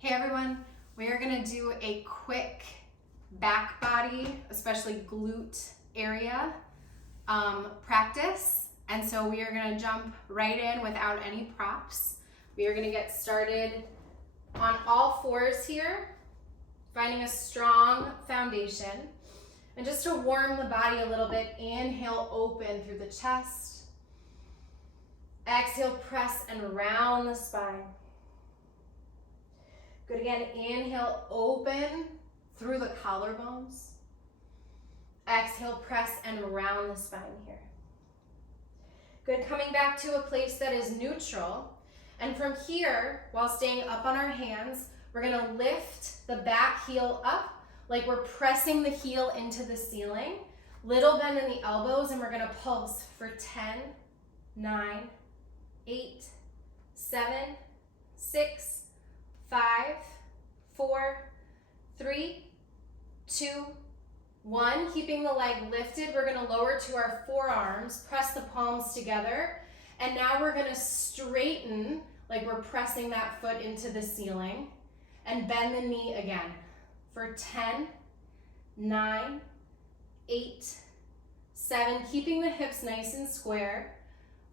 Hey everyone, we are gonna do a quick back body, especially glute area practice. And so we are gonna jump right in without any props. We are gonna get started on all fours here, finding a strong foundation. And just to warm the body a little bit, inhale, open through the chest. Exhale, press and round the spine. Good, again, inhale, open through the collarbones. Exhale, press and round the spine here. Good, coming back to a place that is neutral. And from here, while staying up on our hands, we're gonna lift the back heel up like we're pressing the heel into the ceiling. Little bend in the elbows, and we're gonna pulse for 10, 9, 8, 7, 6, 5, 4, 3, 2, 1. Keeping the leg lifted, we're gonna lower to our forearms, press the palms together, and now we're gonna straighten like we're pressing that foot into the ceiling, and bend the knee again for 10, 9, 8, 7, keeping the hips nice and square,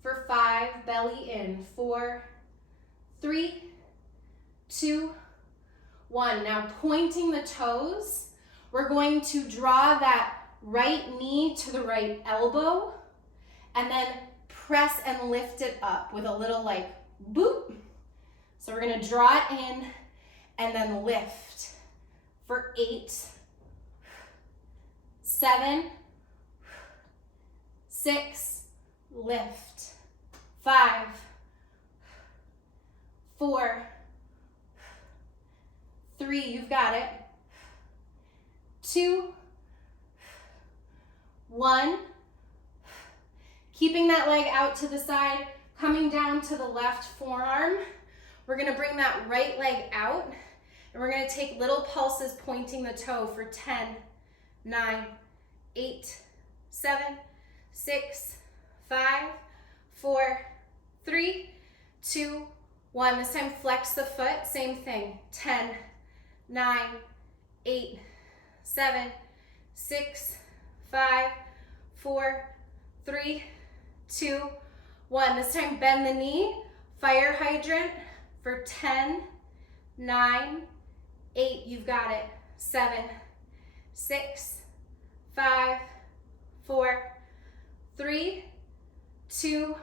for 5, belly in, 4, 3, 2, 1. Now pointing the toes, we're going to draw that right knee to the right elbow and then press and lift it up with a little like boop. So we're gonna draw it in and then lift for 8, 7, 6, lift, 5, 4, 3, you've got it, 2, 1. Keeping that leg out to the side, coming down to the left forearm. We're gonna bring that right leg out, and we're gonna take little pulses pointing the toe for 10, 9, 8, 7, 6, 5, 4, 3, 2, 1. This time flex the foot, same thing, 10, 9, 8, 7, 6, 5, 4, 3, 2, 1. This time bend the knee, fire hydrant for 10, 9, 8, you've got it, 7, 6, 5, 4, 3, 2,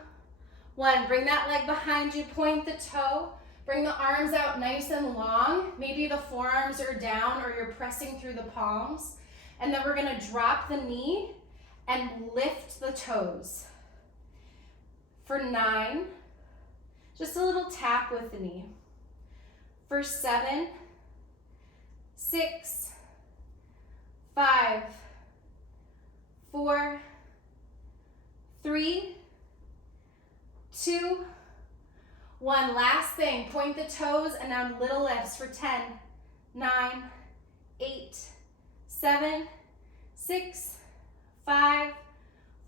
1. Bring that leg behind you, point the toe, bring the arms out nice and long. Maybe the forearms are down or you're pressing through the palms. And then we're gonna drop the knee and lift the toes. For 9, just a little tap with the knee. For 7, 6, 5, 4, 3, 2, 1. Last thing, point the toes and now little lifts for 10, 9, 8, 7, 6, 5,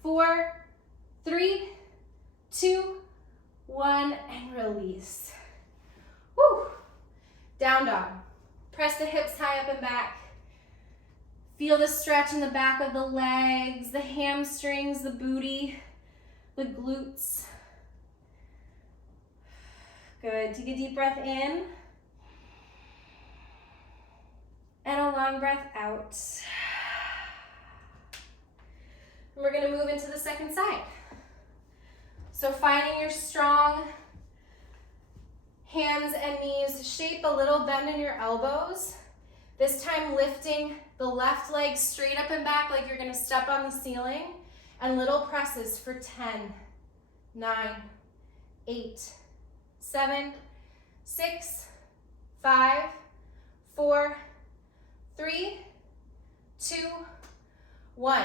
4, 3, 2, 1, and release. Woo! Down dog. Press the hips high up and back. Feel the stretch in the back of the legs, the hamstrings, the booty, the glutes. Good. Take a deep breath in and a long breath out. And we're going to move into the second side. So finding your strong hands and knees, shape a little bend in your elbows. This time lifting the left leg straight up and back like you're going to step on the ceiling, and little presses for 10, 9, 8, 7, 6, 5, 4, 3, 2, 1.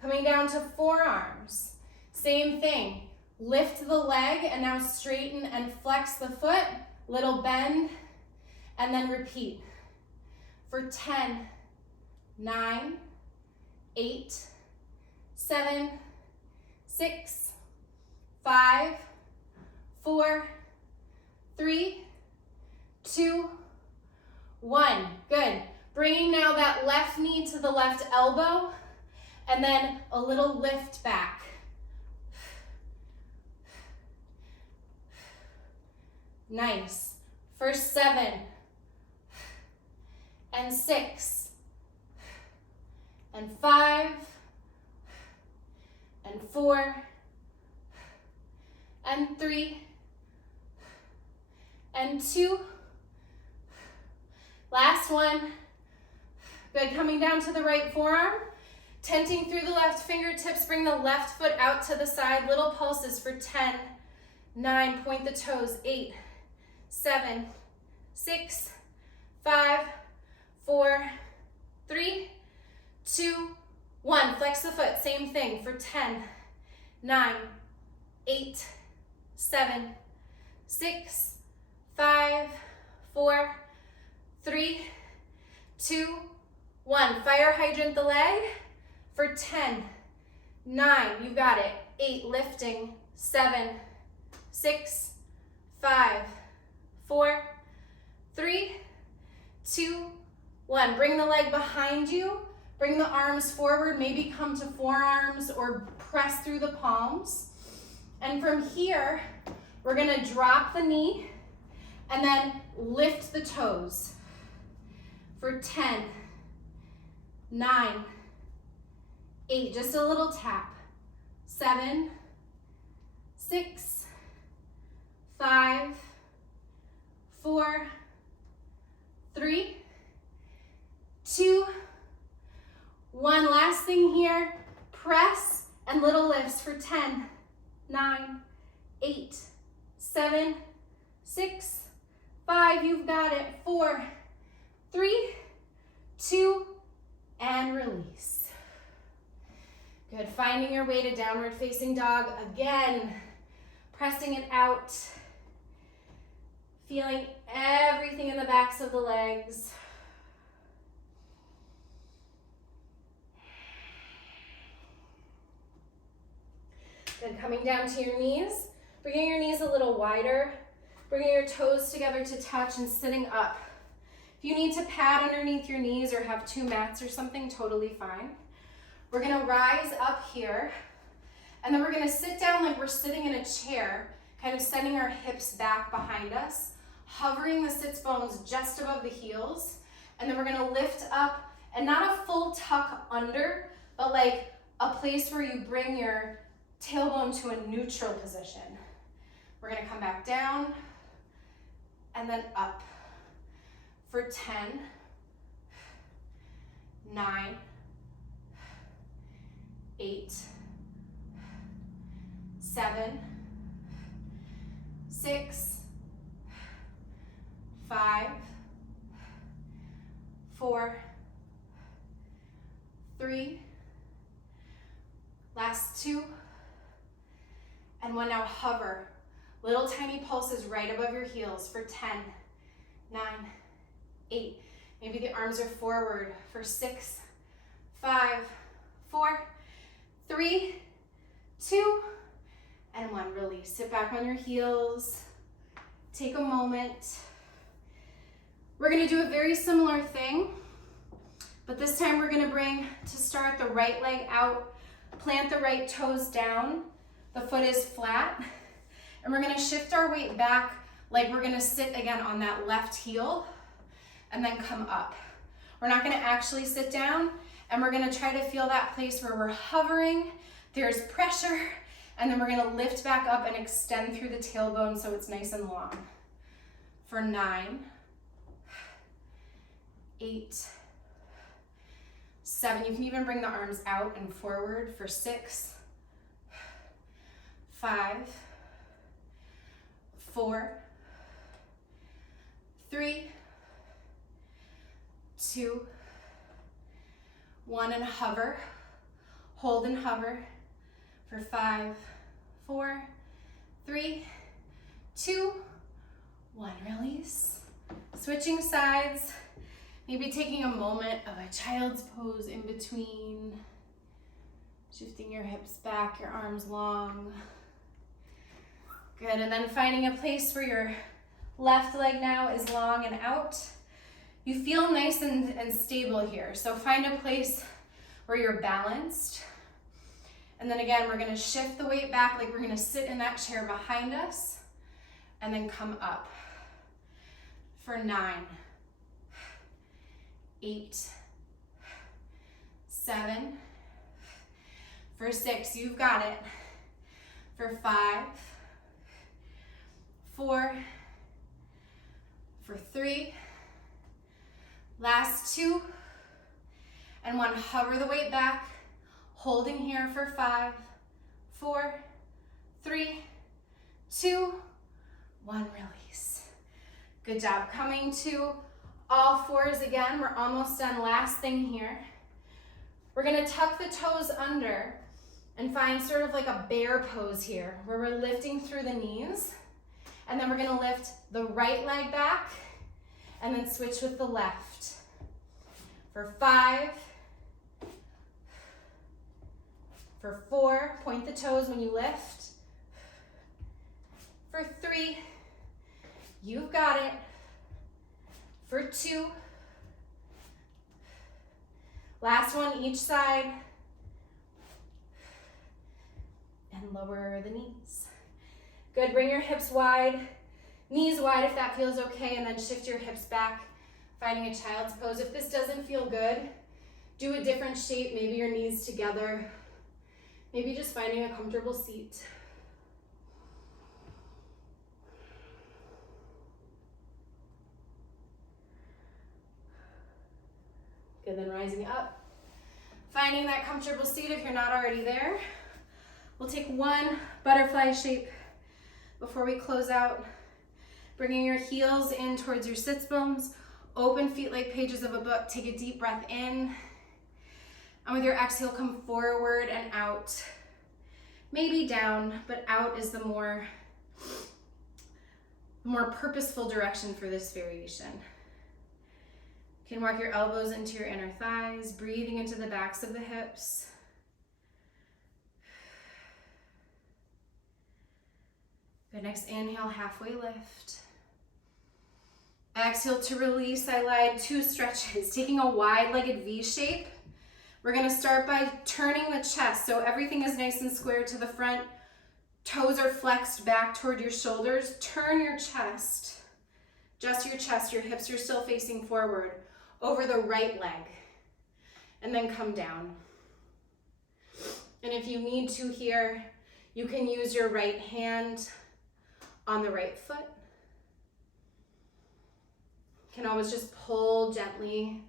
Coming down to forearms. Same thing. Lift the leg and now straighten and flex the foot. Little bend and then repeat. For 10, 9, 8, 7, 6, 5, 4, 3, 2, 1. Good. Bringing now that left knee to the left elbow, and then a little lift back. Nice. For 7 and 6 and 5 and 4 and 3 and 2. Last one. Good, coming down to the right forearm, tenting through the left fingertips, bring the left foot out to the side, little pulses for 10, 9, point the toes, 8, 7, 6, 5, 4, 3, 2, 1. Flex the foot, same thing for 10, 9, 8, 7, 6, 5, 4, 3, 2, 1. Fire hydrant the leg for 10, 9, you got it, 8, lifting, 7, 6, 5, 4, 3, 2, 1. Bring the leg behind you, bring the arms forward, maybe come to forearms or press through the palms. And from here, we're gonna drop the knee and then lift the toes for 10, 9, 8, just a little tap, 7, 6, 5, 4, 3, 2, 1. Last thing here, press and little lifts for 10, 9, 8, 7, 6, 5, you've got it, 4, 3, 2, and release. Good, finding your way to downward facing dog. Again, pressing it out, feeling everything in the backs of the legs. Good, coming down to your knees, bringing your knees a little wider, bringing your toes together to touch and sitting up. If you need to pad underneath your knees or have 2 mats or something, totally fine. We're gonna rise up here, and then we're gonna sit down like we're sitting in a chair, kind of sending our hips back behind us, hovering the sits bones just above the heels, and then we're gonna lift up, and not a full tuck under, but like a place where you bring your tailbone to a neutral position. We're gonna come back down, and then up for 10, 9, 8, 7, 6, 5, 4, 3, last 2, and 1. Now hover. Little tiny pulses right above your heels for 10, 9, 8. Maybe the arms are forward for 6, 5, 4, 3, 2, and 1. Release. Sit back on your heels. Take a moment. We're gonna do a very similar thing, but this time we're gonna bring, to start, the right leg out, plant the right toes down, the foot is flat, and we're gonna shift our weight back like we're gonna sit again on that left heel and then come up. We're not gonna actually sit down, and we're gonna try to feel that place where we're hovering, there's pressure, and then we're gonna lift back up and extend through the tailbone so it's nice and long. For 9, 8, 7. You can even bring the arms out and forward for 6, 5, 4, 3, 2, 1, and hover. Hold and hover for 5, 4, 3, 2, 1. Release. Switching sides. Maybe taking a moment of a child's pose in between. Shifting your hips back, your arms long. Good, and then finding a place where your left leg now is long and out. You feel nice and stable here. So find a place where you're balanced. And then again, we're gonna shift the weight back, like we're gonna sit in that chair behind us and then come up for 9, 8, 7, for 6, you've got it, for 5, 4, for 3, last 2, and 1. Hover the weight back, holding here for 5, 4, 3, 2, 1, release. Good job. Coming to all fours again. We're almost done. Last thing here. We're gonna tuck the toes under and find sort of like a bear pose here, where we're lifting through the knees, and then we're gonna lift the right leg back and then switch with the left. For 5, for 4, point the toes when you lift. For 3, you've got it. For 2, last one each side, and lower the knees. Good, bring your hips wide, knees wide if that feels okay, and then shift your hips back, finding a child's pose. If this doesn't feel good, do a different shape, maybe your knees together, maybe just finding a comfortable seat. Good, then rising up, finding that comfortable seat if you're not already there. We'll take one butterfly shape before we close out. Bringing your heels in towards your sits bones, open feet like pages of a book. Take a deep breath in, and with your exhale, come forward and out. Maybe down, but out is the more purposeful direction for this variation. You can walk your elbows into your inner thighs, breathing into the backs of the hips. Good, next inhale, halfway lift. Exhale to release, I lied 2 stretches. Taking a wide-legged V shape. We're gonna start by turning the chest, so everything is nice and square to the front. Toes are flexed back toward your shoulders. Turn your chest, just your chest, your hips are still facing forward, over the right leg, and then come down. And if you need to here, you can use your right hand on the right foot. You can always just pull gently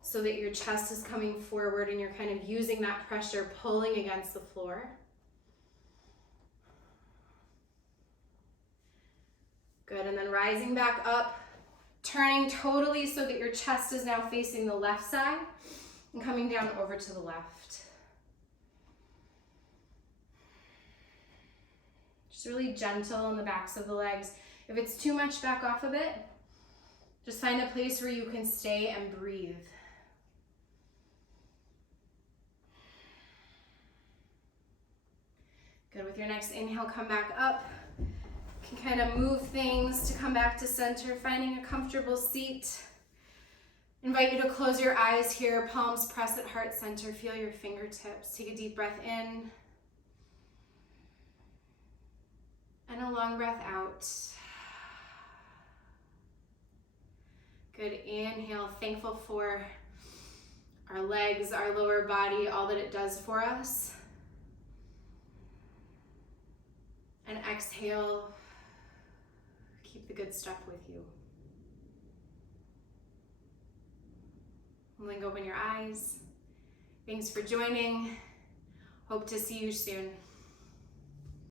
so that your chest is coming forward and you're kind of using that pressure, pulling against the floor. Good, and then rising back up, turning totally so that your chest is now facing the left side and coming down over to the left. Just really gentle in the backs of the legs. If it's too much, back off a bit. Just find a place where you can stay and breathe. Good, with your next inhale, come back up. You can kind of move things to come back to center, finding a comfortable seat. Invite you to close your eyes here, palms press at heart center, feel your fingertips. Take a deep breath in. And a long breath out. Good, inhale, thankful for our legs, our lower body, all that it does for us. And exhale, keep the good stuff with you. Link, open your eyes. Thanks for joining. Hope to see you soon.